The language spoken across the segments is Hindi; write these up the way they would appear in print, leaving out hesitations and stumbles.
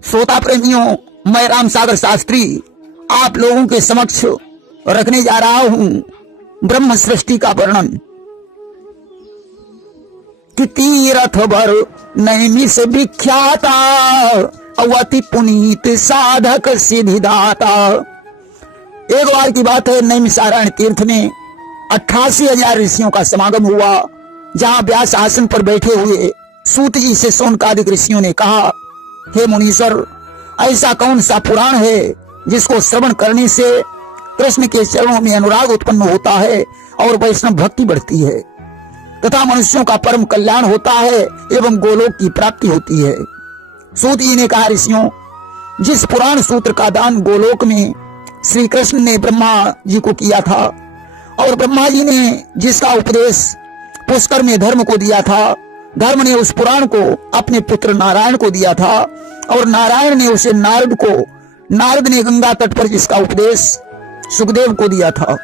श्रोता प्रेमियों, मैं राम सागर शास्त्री आप लोगों के समक्ष रखने जा रहा हूं ब्रह्म सृष्टि का वर्णन कि तीरथ भर नैमिष विख्याता अवति पुनीत साधक सिद्धिदाता। एक बार की बात है, नैमिषारण्य तीर्थ में 88,000 ऋषियों का समागम हुआ, जहां व्यास आसन पर बैठे हुए सूत जी से शौनकादिक ऋषियों ने कहा, हे मुनीश्वर, ऐसा कौन सा पुराण है जिसको श्रवण करने से कृष्ण के चरणों में अनुराग उत्पन्न होता है और वैष्णव भक्ति बढ़ती है तथा मनुष्यों का परम कल्याण होता है एवं गोलोक की प्राप्ति होती है। सूत जी ने कहा, ऋषियों, जिस पुराण सूत्र का दान गोलोक में श्री कृष्ण ने ब्रह्मा जी को किया था और ब्रह्मा जी ने जिसका उपदेश पुष्कर में धर्म को दिया था, धर्म ने उस पुराण को अपने पुत्र नारायण को दिया था और नारायण ने उसे नारद ने गंगा तट पर जिसका उपदेश सुखदेव को दिया था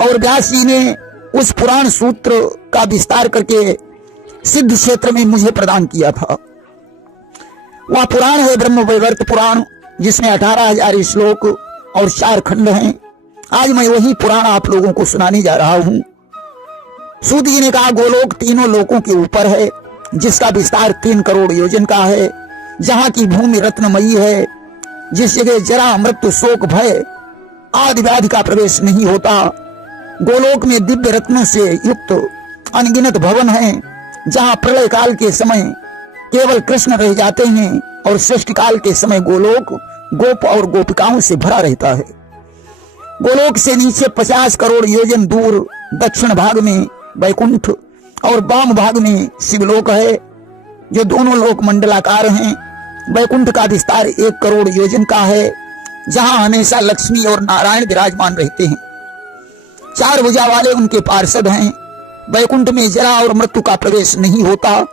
और व्यास जी ने उस पुराण सूत्र का विस्तार करके सिद्ध क्षेत्र में मुझे प्रदान किया था। वह पुराण है ब्रह्म वैवर्त पुराण, जिसमें 18,000 श्लोक और 4 खंड हैं। आज मैं वही पुराण आप लोगों को सुनाने जा रहा हूं। सूत जी ने कहा, गोलोक तीनों लोकों के ऊपर है, जिसका विस्तार 3 करोड़ योजन का है, जहां की भूमि रत्नमयी है, जिस जगह जरा मृत्यु शोक भय आदि व्याधि का प्रवेश नहीं होता। गोलोक में दिव्य रत्नों से युक्त अनगिनत भवन हैं, जहां प्रलय काल के समय केवल कृष्ण रह जाते हैं और सृष्टि काल के समय गोलोक गोप और गोपिकाओं से भरा रहता है। गोलोक से नीचे 50 करोड़ योजन दूर दक्षिण भाग में वैकुंठ और वाम भाग में शिवलोक है, जो दोनों लोक मंडलाकार हैं। वैकुंठ का विस्तार 1 करोड़ योजन का है, जहां हमेशा लक्ष्मी और नारायण विराजमान रहते हैं। 4 भुजा वाले उनके पार्षद हैं। वैकुंठ में जरा और मृत्यु का प्रवेश नहीं होता।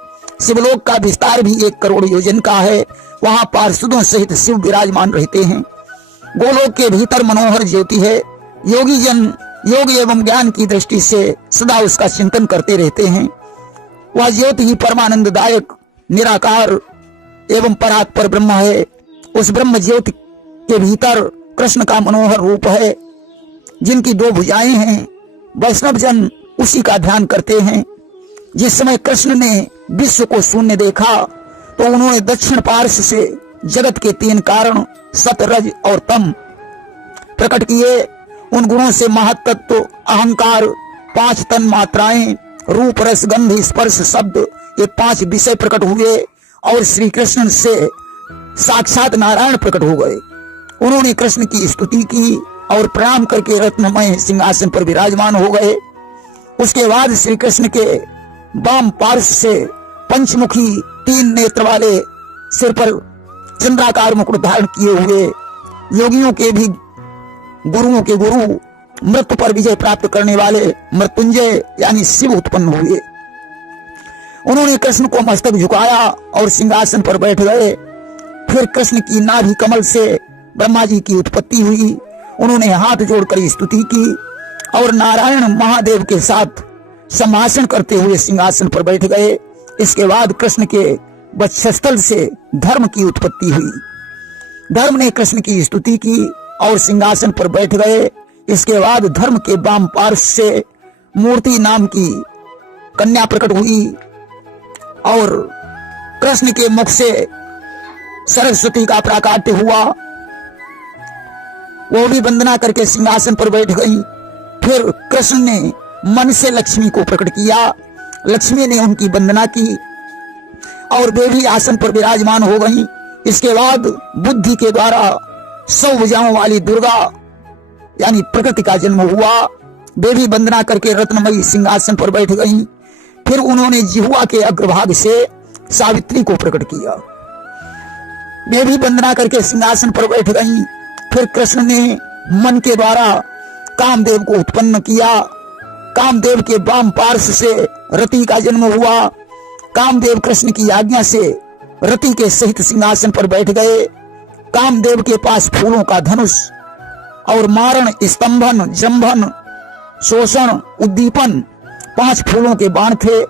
शिवलोक का विस्तार भी 1 करोड़ योजन का है, वहां पार्षदों सहित शिव विराजमान रहते हैं। गोलोक के भीतर मनोहर ज्योति है। योगी जन योग एवं ज्ञान की दृष्टि से सदा उसका चिंतन करते रहते हैं। वह ज्योति ही परमानंददायक निराकार एवं परात्पर ब्रह्म है। उस ब्रह्म ज्योति के भीतर कृष्ण का मनोहर रूप है, जिनकी 2 भुजाएं हैं। वैष्णव जन उसी का ध्यान करते हैं। जिस समय कृष्ण ने विश्व को शून्य देखा तो उन्होंने दक्षिण पार्श्व से जगत के 3 कारण सत रज और तम प्रकट किए। उन गुणों से महत्त्व, अहंकार, 5 तन मात्राएं, रूप रस गंध स्पर्श शब्द, ये 5 विषय प्रकट हुए और श्री कृष्ण से साक्षात नारायण प्रकट हो गए। उन्होंने कृष्ण की स्तुति की और प्रणाम करके रत्नमय सिंहासन पर विराजमान हो गए। उसके बाद श्री कृष्ण के वाम पार्श्व से पंचमुखी 3 नेत्र वाले, सिर पर चंद्राकार मुकुट धारण किए हुए, योगियों के भी गुरुओं के गुरु, मृत्यु पर विजय प्राप्त करने वाले मृत्युंजय यानी शिव उत्पन्न हुए। उन्होंने कृष्ण को मस्तक झुकाया और सिंहासन पर बैठ गए। फिर कृष्ण की नाभि कमल से ब्रह्मा जी की उत्पत्ति हुई। उन्होंने हाथ जोड़कर स्तुति की और नारायण महादेव के साथ संभाषण करते हुए सिंहासन पर बैठ गए। इसके बाद कृष्ण के वक्षस्थल से धर्म की उत्पत्ति हुई। धर्म ने कृष्ण की स्तुति की और सिंहासन पर बैठ गए। इसके बाद धर्म के वाम पार्श्व से मूर्ति नाम की कन्या प्रकट हुई और कृष्ण के मुख से सरस्वती का प्राकट्य हुआ। वो भी वंदना करके सिंहासन पर बैठ गई। फिर कृष्ण ने मन से लक्ष्मी को प्रकट किया। लक्ष्मी ने उनकी वंदना की और वे भी आसन पर विराजमान हो गई। इसके बाद बुद्धि के द्वारा 100 भुजाओं वाली दुर्गा यानी प्रकृति का जन्म हुआ। वे भी वंदना करके रत्नमयी सिंहासन पर बैठ गई। फिर उन्होंने जिह्वा के अग्रभाग से सावित्री को प्रकट किया। वे भी वंदना करके सिंहासन पर बैठ गई। फिर कृष्ण ने मन के द्वारा कामदेव को उत्पन्न किया। कामदेव के वाम पार्श्व से रति का जन्म हुआ। कामदेव कृष्ण की आज्ञा से रति के सहित सिंहासन पर बैठ गए। कामदेव के पास फूलों का धनुष और मारण, स्तंभन, जंभन, शोषण, उद्दीपन 5 फूलों के बाण थे।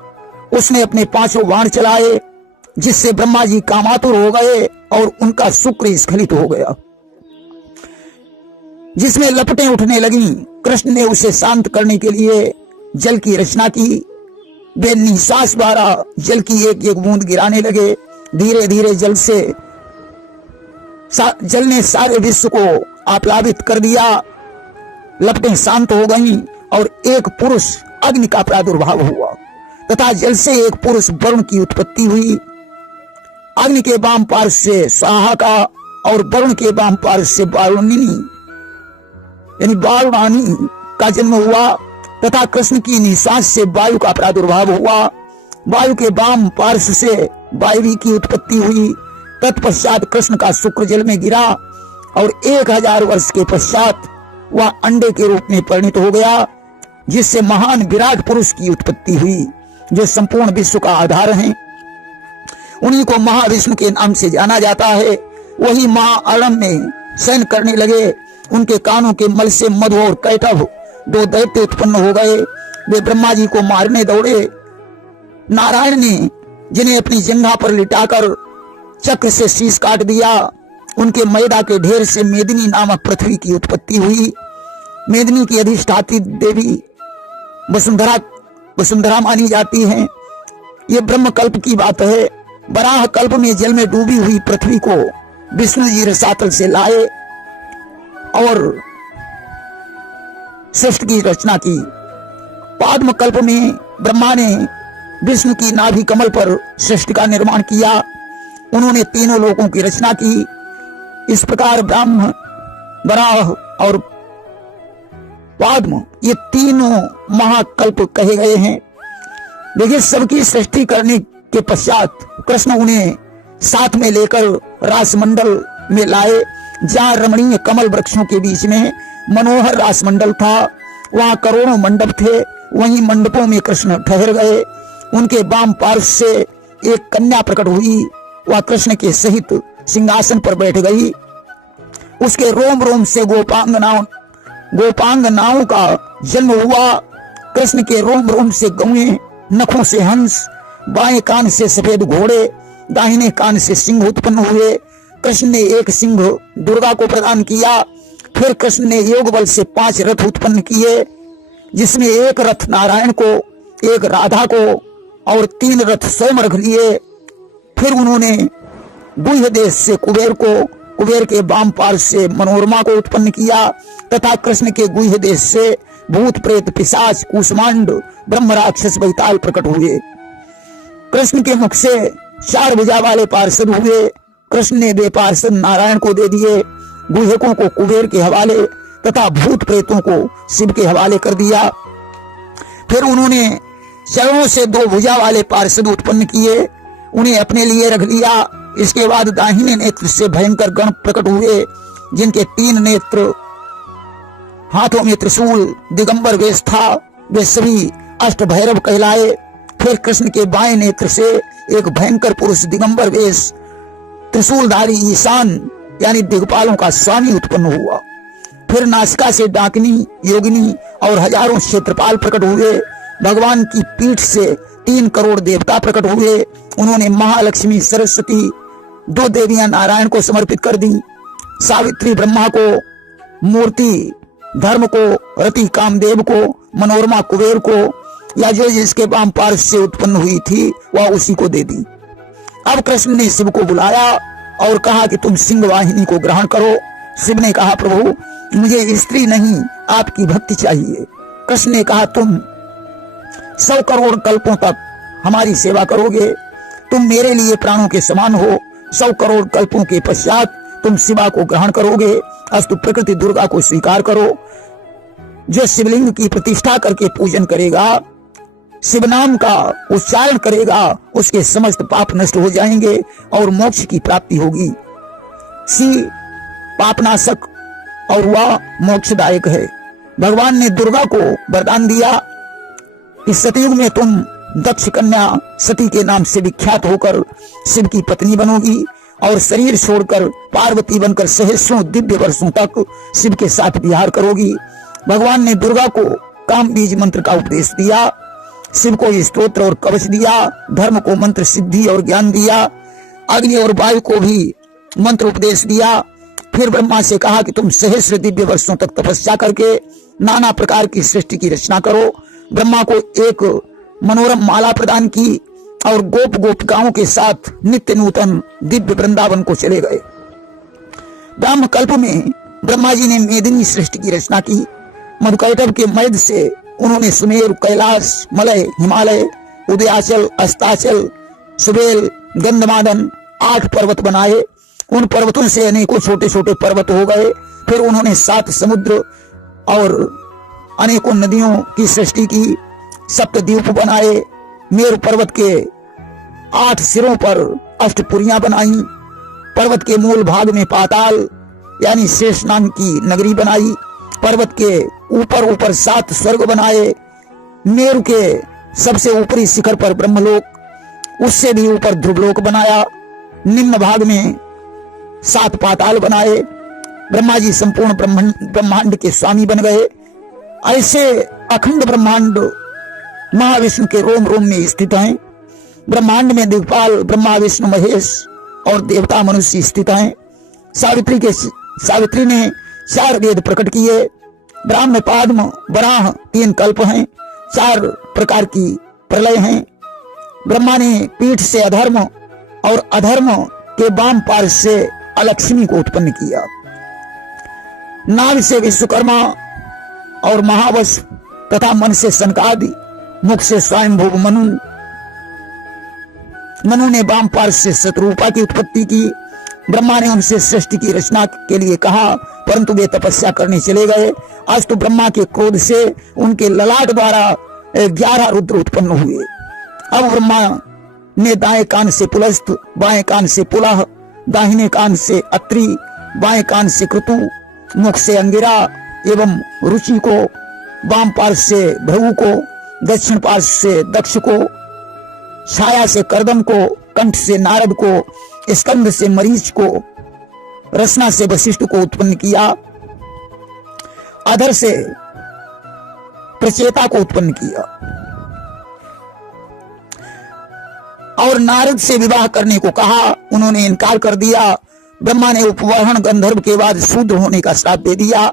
उसने अपने 5 बाण चलाए जिससे ब्रह्मा जी कामातुर हो गए और उनका शुक्र स्खलित हो गया, जिसमें लपटें उठने लगी। कृष्ण ने उसे शांत करने के लिए जल की रचना की। वे निश्वास द्वारा जल की एक एक बूंद गिराने लगे। धीरे धीरे जल ने सारे विश्व को आप्लावित कर दिया। लपटें शांत हो गईं और एक पुरुष अग्नि का प्रादुर्भाव हुआ तथा जल से एक पुरुष वरुण की उत्पत्ति हुई। अग्नि के वाम पार्श्व से स्वाहा का और वरुण के वाम पार्श्व से वारुणिनी यानी वारुणानी का जन्म हुआ तथा कृष्ण की निश्वास से वायु का प्रादुर्भाव हुआ। वायु के वाम पार्श्व से वायवी की उत्पत्ति हुई। तत्पश्चात कृष्ण का शुक्र जल में गिरा और 1000 वर्ष के पश्चात वह अंडे के रूप में परिणित हो गया, जिससे महान विराट पुरुष की उत्पत्ति हुई जो संपूर्ण विश्व का आधार है। उन्हीं को महाविष्णु के नाम से जाना जाता है। वही महाअरण्य में शयन करने लगे। उनके कानों के मल से मधु और कैटभ 2 दैत्य उत्पन्न हो गए। वे ब्रह्मा जी को मारने दौड़े। नारायण ने जिन्हें अपनी जंघा पर लिटाकर चक्र से शीश काट दिया, उनके मैदा के ढेर से मेदिनी नामक पृथ्वी की उत्पत्ति हुई। मेदिनी की अधिष्ठात्री देवी वसुंधरा मानी जाती है। ये ब्रह्म कल्प की बात है। बराह कल्प में जल में डूबी हुई पृथ्वी को विष्णु जी रसातल से लाए और सृष्टि की रचना की। पाद्म कल्प में ब्रह्मा ने विष्णु की नाभि कमल पर सृष्टि का निर्माण किया। उन्होंने तीनों लोकों की रचना की। इस प्रकार ब्रह्म, वराह और पाद्म ये तीनों महाकल्प कहे गए हैं। देखिए, सबकी सृष्टि करने के पश्चात कृष्ण उन्हें साथ में लेकर रासमंडल में लाए, जहाँ रमणीय कमल वृक्षों के बीच में मनोहर रासमंडल था। वहाँ करोड़ों मंडप थे। वहीं मंडपों में कृष्ण ठहर गए। उनके वाम पार्श्व से एक कन्या प्रकट हुई। वह कृष्ण के सहित सिंहासन पर बैठ गई। उसके रोम रोम से गोपांगनाओं का जन्म हुआ। कृष्ण के रोम रोम से गौएं, नखों से हंस, बाएं कान से सफेद घोड़े, दाहिने कान से सिंह उत्पन्न हुए। कृष्ण ने एक सिंह दुर्गा को प्रदान किया। फिर कृष्ण ने योग बल से 5 रथ उत्पन्न किए, जिसमें एक रथ नारायण को, एक राधा को और 3 रथ स्वयं रख लिए। फिर उन्होंने गुह्य देश से कुबेर को, कुबेर के वाम पार्श्व से मनोरमा को उत्पन्न किया तथा कृष्ण के गुह्य देश से भूत प्रेत पिशाच कूष्मांड ब्रह्म राक्षस बैताल प्रकट हुए। कृष्ण के मुख से 4 भुजा वाले पार्षद हुए। कृष्ण ने वे पार्षद नारायण को दे दिए। गुह्यकों को कुबेर के हवाले तथा भूत प्रेतों को शिव के हवाले कर दिया। फिर उन्होंने चरणों से 2 भुजा वाले पार्षद उत्पन्न किए, उन्हें अपने लिए रख लिया। इसके बाद दाहिने नेत्र से भयंकर गण प्रकट हुए, जिनके 3 नेत्र, हाथों में त्रिशूल, दिगंबर वेश था। वे सभी अष्ट भैरव कहलाए। फिर कृष्ण के बाएं नेत्र से एक भयंकर पुरुष दिगंबर वेश, त्रिशूलधारी ईशान यानी दिग्पालों का स्वामी उत्पन्न हुआ। फिर नासिका से डाकिनी, योगिनी और हजारों क्षेत्रपाल प्रकट हुए। भगवान की पीठ से 3 करोड़ देवता प्रकट हुए। उन्होंने महालक्ष्मी, सरस्वती, 2 देवियां नारायण को समर्पित कर दी। सावित्री ब्रह्मा को, मूर्ति धर्म को, रति कामदेव को, मनोरमा कुबेर को, या जो जिसके वाम पार्श्व से उत्पन्न हुई थी वह उसी को दे दी। अब कृष्ण ने शिव को बुलाया और कहा कि तुम सिंह वाहिनी को ग्रहण करो। शिव ने कहा, प्रभु मुझे स्त्री नहीं, आपकी भक्ति चाहिए। कृष्ण ने कहा, तुम 100 करोड़ कल्पों तक हमारी सेवा करोगे। तुम मेरे लिए प्राणों के समान हो। 100 करोड़ कल्पों के पश्चात तुम शिवा को ग्रहण करोगे। अस्तु प्रकृति दुर्गा को स्वीकार करो। जो शिवलिंग की प्रतिष्ठा करके पूजन करेगा, शिव नाम का उच्चारण करेगा, उसके समस्त पाप नष्ट हो जाएंगे और मोक्ष की प्राप्ति होगी। शिव पापनाशक और वह मोक्षदायक है। भगवान ने दुर्गा को वरदान दिया कि सतयुग में तुम दक्ष कन्या सती के नाम से विख्यात होकर शिव की पत्नी बनोगी और शरीर छोड़कर पार्वती बनकर सहस्रों दिव्य वर्षों तक शिव के साथ विहार करोगी। भगवान ने दुर्गा को काम बीज मंत्र का उपदेश दिया। शिव को स्तोत्र और कवच दिया, धर्म को मंत्र सिद्धि और ज्ञान दिया, अग्नि और वायु को भी मंत्र उपदेश दिया। फिर ब्रह्मा से कहा कि तुम सहस्र दिव्य वर्षों तक तपस्या करके नाना प्रकार की सृष्टि की रचना करो। ब्रह्मा को एक मनोरम माला प्रदान की और गोप गोपिकाओं के साथ नित्य नूतन दिव्य वृंदावन को चले गए। ब्रह्म कल्प में ब्रह्मा जी ने मेदिनी सृष्टि की रचना की। मधुकैटभ के मद से उन्होंने सुमेरु, कैलाश, मलय, हिमालय, उदयाचल, अस्ताचल, सुबेल, गंधमादन 8 पर्वत बनाए। उन पर्वतों से अनेकों छोटे छोटे पर्वत हो गए। फिर उन्होंने 7 समुद्र और अनेकों नदियों की सृष्टि की, सप्तद्वीप बनाए। मेरु पर्वत के 8 सिरों पर अष्टपुरियां बनाई। पर्वत के मूल भाग में पाताल यानी शेष नाम की नगरी बनाई। पर्वत के ऊपर 7 स्वर्ग बनाए। मेरु के सबसे ऊपरी शिखर पर ब्रह्मलोक, उससे भी ऊपर ध्रुवलोक बनाया। निम्न भाग में 7 पाताल बनाए। ब्रह्मा जी संपूर्ण ब्रह्मांड के स्वामी बन गए। ऐसे अखंड ब्रह्मांड महाविष्णु के रोम रोम में स्थित हैं। ब्रह्मांड में दिक्पाल ब्रह्मा, विष्णु, महेश और देवता मनुष्य स्थित हैं। सावित्री ने 4 वेद प्रकट किए। ब्राह्मण, पाद्म, वराह 3 कल्प हैं। 4 प्रकार की प्रलय हैं। ब्रह्मा ने पीठ से अधर्म और अधर्म के वाम पार्श्व से अलक्ष्मी को उत्पन्न किया। नाभ से विश्वकर्मा और महावश तथा मन से सनकादि, मुख से स्वयंभू मनु ने वाम पार्श्व से शत्रुपा की उत्पत्ति की। ब्रह्मा ने उनसे सृष्टि की रचना के लिए कहा, परंतु वे तपस्या करने चले गए। आज तो ब्रह्मा के क्रोध से उनके ललाट द्वारा 11 रुद्र उत्पन्न हुए। अब ब्रह्मा ने दाएं कान से पुलस्त, बाएं कान से पुलह, दाहिने कान से अत्रि, बाएं कान से क्रतु, मुख से अंगिरा एवं रुचि को, वाम पार्श्व से भृगु को, दक्षिण पार्श्व से दक्ष को, छाया से करदम को, कंठ से नारद को, स्कंद से मरीच को, रसना से वशिष्ठ को उत्पन्न किया। अधर से प्रचेता को उत्पन्न किया और नारद से विवाह करने को कहा। उन्होंने इनकार कर दिया। ब्रह्मा ने उपवहन गंधर्व के बाद शूद्र होने का श्राप दे दिया।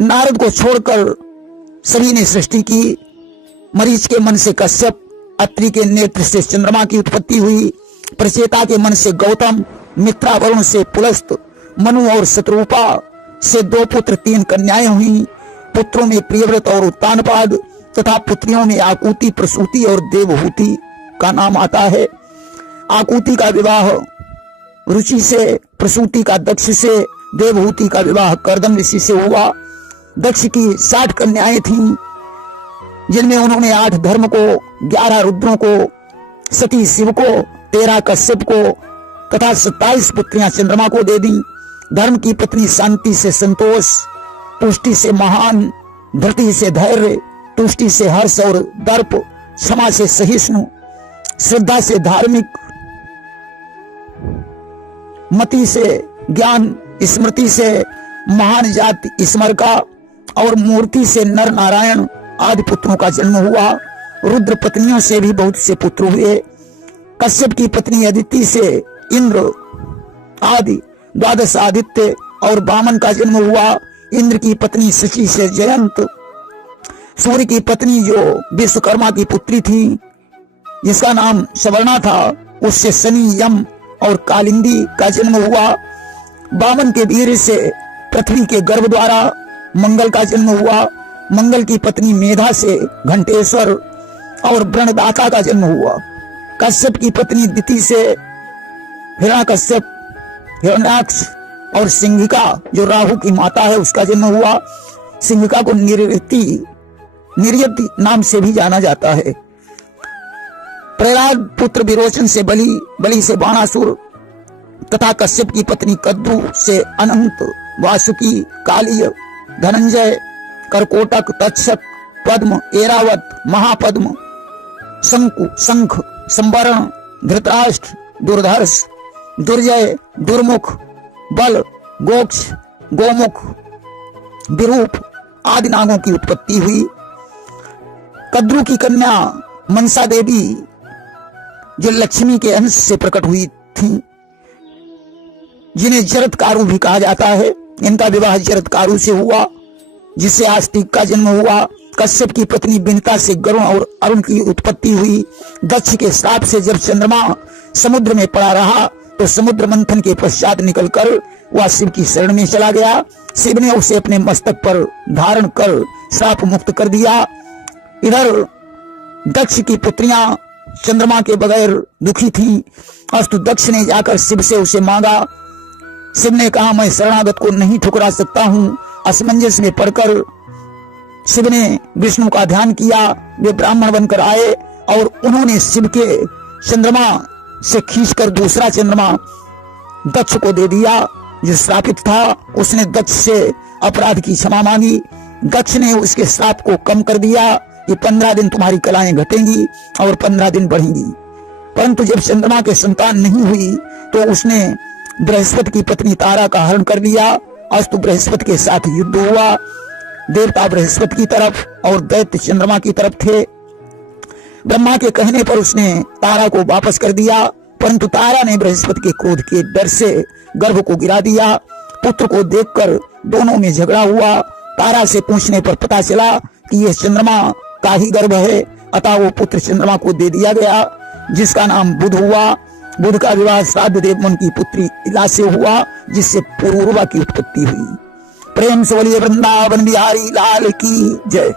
नारद को छोड़कर सभी ने सृष्टि की। मरीच के मन से कश्यप, अत्रि के नेत्र से चंद्रमा की उत्पत्ति हुई, प्रचेता के मन से गौतम, मित्रा वरुण से पुलस्त, मनु और शत्रुपा से 2 पुत्र 3 कन्याएं हुई। पुत्रों में प्रियव्रत और उत्तानपाद तथा पुत्रियों में आकुति, प्रसूति और देवहूति का नाम आता है। आकुति का विवाह रुचि से, प्रसूति का दक्ष से, देवहूति का विवाह करदम ऋषि से हुआ। दक्ष की 60 कन्याएं थीं, जिनमें उन्होंने 8 धर्म को, 11 रुद्रों को, सती शिव को, 13 कश्यप को तथा 27 पुत्रियां चंद्रमा को दे दी। धर्म की पत्नी शांति से संतोष, पुष्टि से महान, धृति से धैर्य, तुष्टि से हर्ष और दर्प, क्षमा से सहिष्णु, श्रद्धा से धार्मिक, मति से ज्ञान, स्मृति से महान जाति स्मर का और मूर्ति से नर नारायण आदि पुत्रों का जन्म हुआ। रुद्र पत्नियों से भी बहुत से पुत्र हुए। कश्यप की पत्नी अदिति से इंद्र आदि 12 आदित्य और वामन का जन्म हुआ। इंद्र की पत्नी शची से जयंत, सूर्य की पत्नी जो विश्वकर्मा की पुत्री थी जिसका नाम सवर्णा था, उससे शनि, यम और कालिंदी का जन्म हुआ। वामन के वीर से पृथ्वी के गर्भ द्वारा मंगल का जन्म हुआ। मंगल की पत्नी मेधा से घंटेश्वर और व्रणदाता का जन्म हुआ। कश्यप की पत्नी दिति से हिरण्यकश्यप, हिरण्याक्ष और सिंहिका जो राहु की माता है उसका जन्म हुआ। सिंहिका को निर्यति नाम से भी जाना जाता है। प्रहलाद पुत्र विरोचन से बलि, बलि से बाणासुर तथा कश्यप की पत्नी कद्रु से अनंत, वासुकी, कालिय, धनंजय, करकोटक, तक्षक, पद्म, एरावत, महापद्म, शंकु, शंख, संवरण, धृतराष्ट्र, दुर्धर्ष, दुर्जय, दुर्मुख, बल, गोक्ष, गोमुख, विरूप आदि नागों की उत्पत्ति हुई। कद्रू की कन्या मनसा देवी जो लक्ष्मी के अंश से प्रकट हुई थी, जिन्हें जरत्कारु भी कहा जाता है, इनका विवाह जरत्कारु से हुआ, जिससे आस्तिक का जन्म हुआ। कश्यप की पत्नी बिनता से गरुण और अरुण की उत्पत्ति हुई। दक्ष के श्राप से जब चंद्रमा समुद्र में पड़ा रहा तो समुद्र मंथन के पश्चात निकलकर वह शिव की शरण में चला गया। शिव ने उसे अपने मस्तक पर धारण कर श्राप मुक्त कर दिया। इधर दक्ष की पुत्रियां चंद्रमा के बगैर दुखी थीं। अस्तु दक्ष ने जाकर शिव से उसे मांगा। शिव ने कहा, मैं शरणागत को नहीं ठुकरा सकता हूं। असमंजस में पड़कर शिव ने विष्णु का ध्यान किया। वे ब्राह्मण बनकर आए और उन्होंने शिव के चंद्रमा से खींचकर दूसरा चंद्रमा दक्ष को दे दिया जो श्रापित था। उसने दक्ष से अपराध की क्षमा मांगी। दक्ष ने उसके श्राप को कम कर दिया कि 15 दिन तुम्हारी कलाएं घटेंगी और 15 दिन बढ़ेंगी। परंतु जब चंद्रमा के संतान नहीं हुई तो उसने बृहस्पति की पत्नी तारा का हरण कर लिया। अस्तु बृहस्पति के साथ युद्ध हुआ। देवता बृहस्पति की तरफ और दैत्य चंद्रमा की तरफ थे। ब्रह्मा के कहने पर उसने तारा को वापस कर दिया, परंतु तारा ने बृहस्पति के क्रोध के डर से गर्भ को गिरा दिया। पुत्र को देखकर दोनों में झगड़ा हुआ। तारा से पूछने पर पता चला कि यह चंद्रमा का ही गर्भ है, अतः वो पुत्र चंद्रमा को दे दिया गया, जिसका नाम बुध हुआ। बुध का विवाह श्राद्ध देवमन की पुत्री इला से हुआ, जिससे पुरूरवा की उत्पत्ति हुई। प्रेम से बोलिए वृंदावन बिहारी लाल की जय।